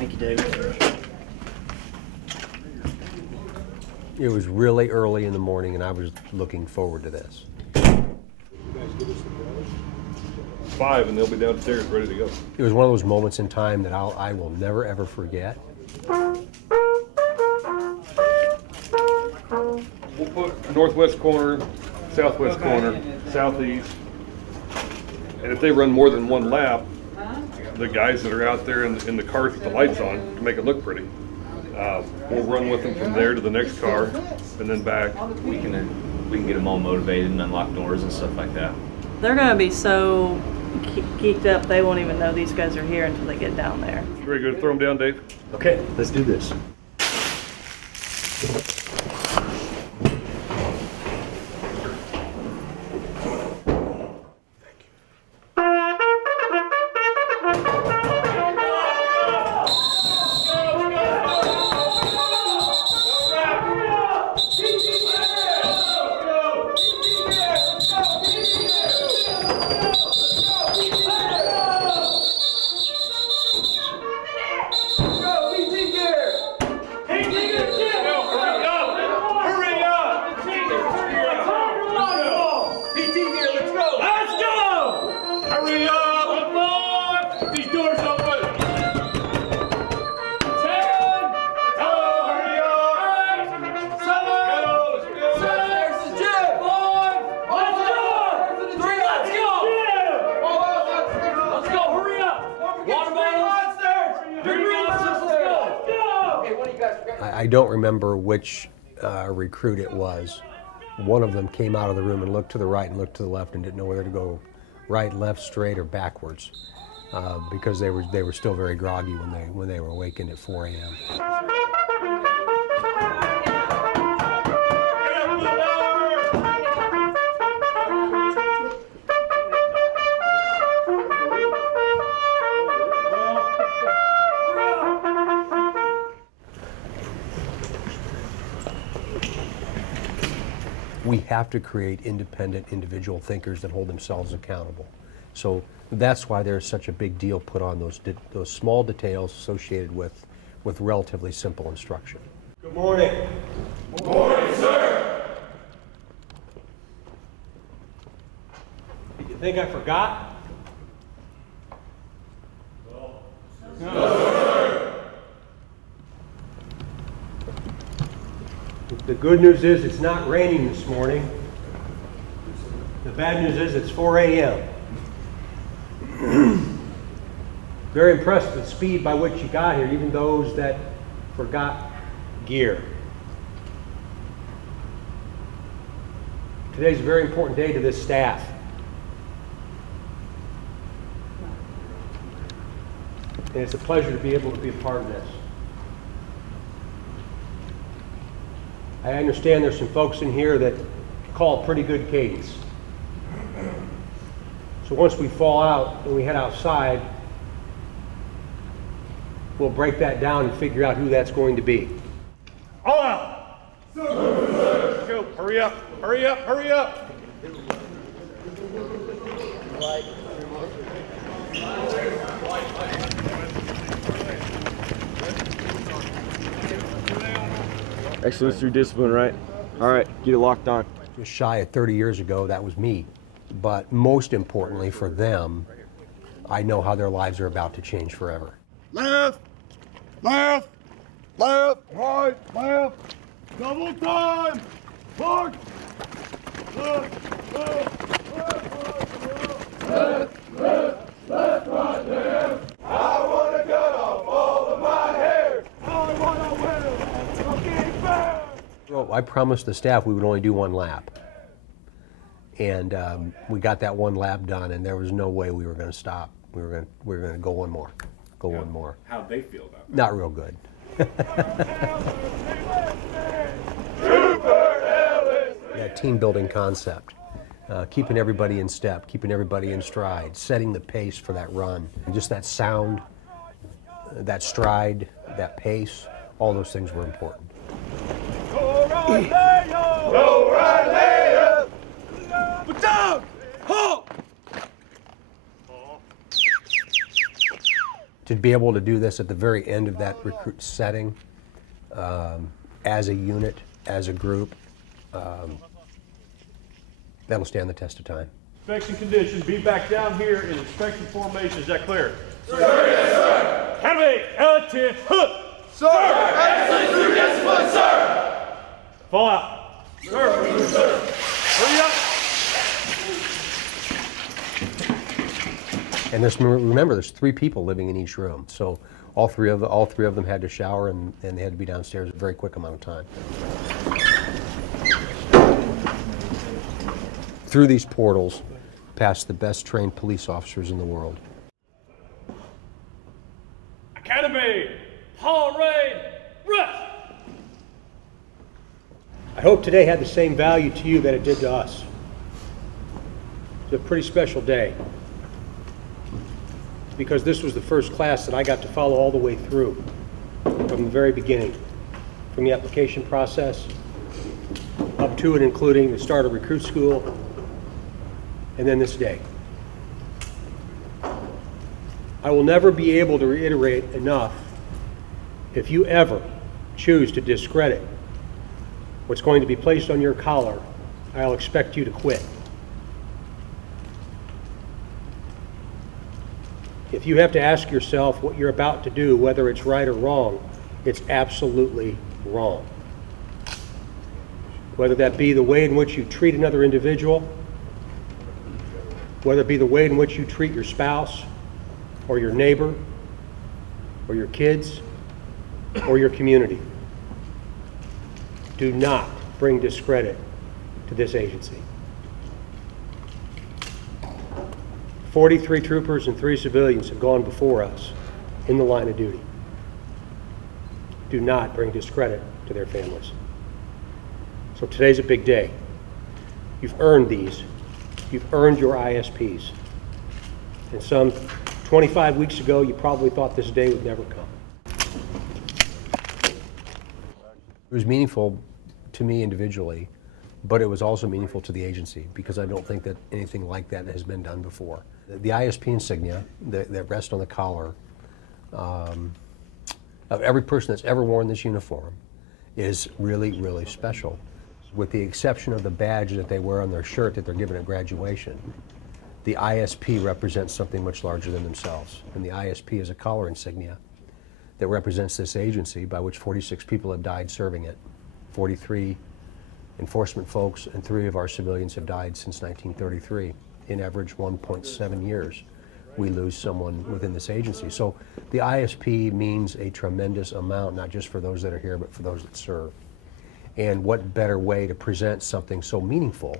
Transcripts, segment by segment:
Thank you, David. It was really early in the morning, and I was looking forward to this. 5, and they'll be downstairs ready to go. It was one of those moments in time that I will never, ever forget. We'll put northwest corner, southwest corner, southeast. And if they run more than one lap, the guys that are out there in the cars with the lights on to make it look pretty, we'll run with them from there to the next car and then back. We can get them all motivated and unlock doors and stuff like that. They're gonna be so geeked up they won't even know these guys are here until they get down there. You ready to go throw them down, Dave? Okay, let's do this. I don't remember which recruit it was. One of them came out of the room and looked to the right and looked to the left and didn't know whether to go right, left, straight, or backwards because they were still very groggy when they were awakened at 4 a.m. We have to create independent individual thinkers that hold themselves accountable. So that's why there's such a big deal put on those small details associated with relatively simple instruction. Good morning. Good morning, sir. Did you think I forgot? No, sir. The good news is it's not raining this morning. The bad news is it's 4 a.m. Very impressed with the speed by which you got here, even those that forgot gear. Today's a very important day to this staff. And it's a pleasure to be able to be a part of this. I understand there's some folks in here that call a pretty good cadence. So once we fall out and we head outside, we'll break that down and figure out who that's going to be. All out! Let's go. Hurry up, hurry up, hurry up! Excellence through discipline, right? All right, get it locked on. Just shy of 30 years ago, that was me. But most importantly for them, I know how their lives are about to change forever. Left, left, left, right, left. Double time. Mark. Left, left, left, left, right, left. I want to cut off all of my hair. I want to wear that fucking bear. Well, I promised the staff we would only do one lap. And we got that one lap done, and there was no way we were going to stop. We were going to go one more. One more. How'd they feel about that? Not real good. That team building concept, keeping everybody in step, keeping everybody in stride, setting the pace for that run. And just that sound, that stride, that pace, all those things were important. Go right, lay up. Go right, lay up. But down. Halt. to be able to do this at the very end of that recruit setting, as a unit, as a group, that'll stand the test of time. Inspection condition, be back down here in inspection formation. Is that clear? Sir, yes, sir. Academy, L10, hook. Sir! Excellent discipline, sir! Fall out. Sir. Sir. Hurry up. And remember, there's 3 people living in each room, so all three of them had to shower, and they had to be downstairs in a very quick amount of time. Through these portals, past the best trained police officers in the world. Academy, Hall Raid, rush. I hope today had the same value to you that it did to us. It's a pretty special day, because this was the first class that I got to follow all the way through, from the very beginning, from the application process up to and including the start of recruit school, and then this day. I will never be able to reiterate enough, if you ever choose to discredit what's going to be placed on your collar, I'll expect you to quit. If you have to ask yourself what you're about to do, whether it's right or wrong, it's absolutely wrong. Whether that be the way in which you treat another individual, whether it be the way in which you treat your spouse, or your neighbor, or your kids, or your community. Do not bring discredit to this agency. 43 troopers and 3 civilians have gone before us in the line of duty. Do not bring discredit to their families. So today's a big day. You've earned these. You've earned your ISPs. And some 25 weeks ago, you probably thought this day would never come. It was meaningful to me individually, but it was also meaningful to the agency, because I don't think that anything like that has been done before. The ISP insignia that rest on the collar of every person that's ever worn this uniform is really, really special. With the exception of the badge that they wear on their shirt that they're given at graduation, the ISP represents something much larger than themselves. And the ISP is a collar insignia that represents this agency, by which 46 people have died serving it. 43 enforcement folks and 3 of our civilians have died since 1933. In average 1.7 years, we lose someone within this agency. So the ISP means a tremendous amount, not just for those that are here, but for those that serve. And what better way to present something so meaningful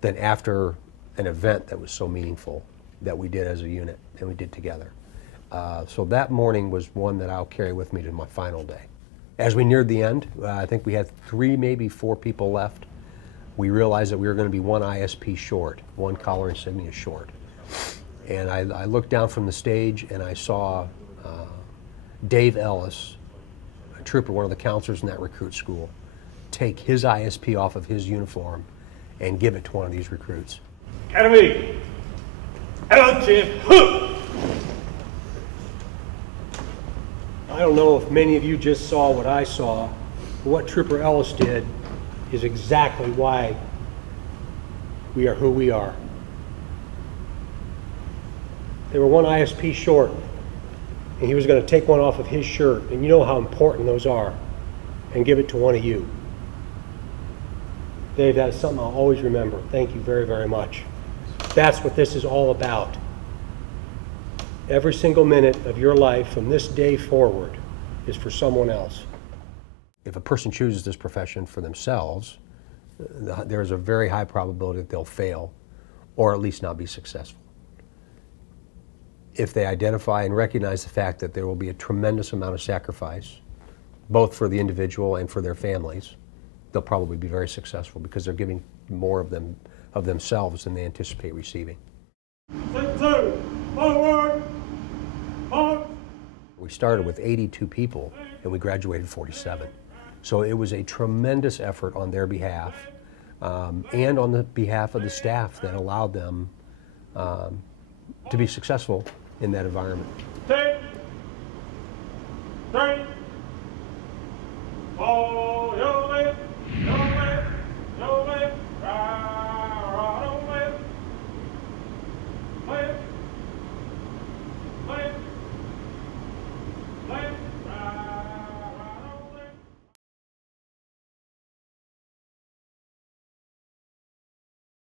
than after an event that was so meaningful that we did as a unit and we did together. So that morning was one that I'll carry with me to my final day. As we neared the end, I think we had 3, maybe 4 people left. We realized that we were going to be 1 ISP short, 1 collar insignia short. And I looked down from the stage and I saw Dave Ellis, a trooper, one of the counselors in that recruit school, take his ISP off of his uniform and give it to one of these recruits. Academy, L10, hook. I don't know if many of you just saw what I saw, but what Trooper Ellis did is exactly why we are who we are. They were 1 ISP short, and he was going to take one off of his shirt, and you know how important those are, and give it to one of you. Dave, that is something I'll always remember. Thank you very, very much. That's what this is all about. Every single minute of your life from this day forward is for someone else. If a person chooses this profession for themselves, there's a very high probability that they'll fail or at least not be successful. If they identify and recognize the fact that there will be a tremendous amount of sacrifice, both for the individual and for their families, they'll probably be very successful because they're giving more of themselves than they anticipate receiving. 6-2, forward, march. We started with 82 people and we graduated 47. So it was a tremendous effort on their behalf and on the behalf of the staff that allowed them to be successful in that environment. Take, straight. Ball your left.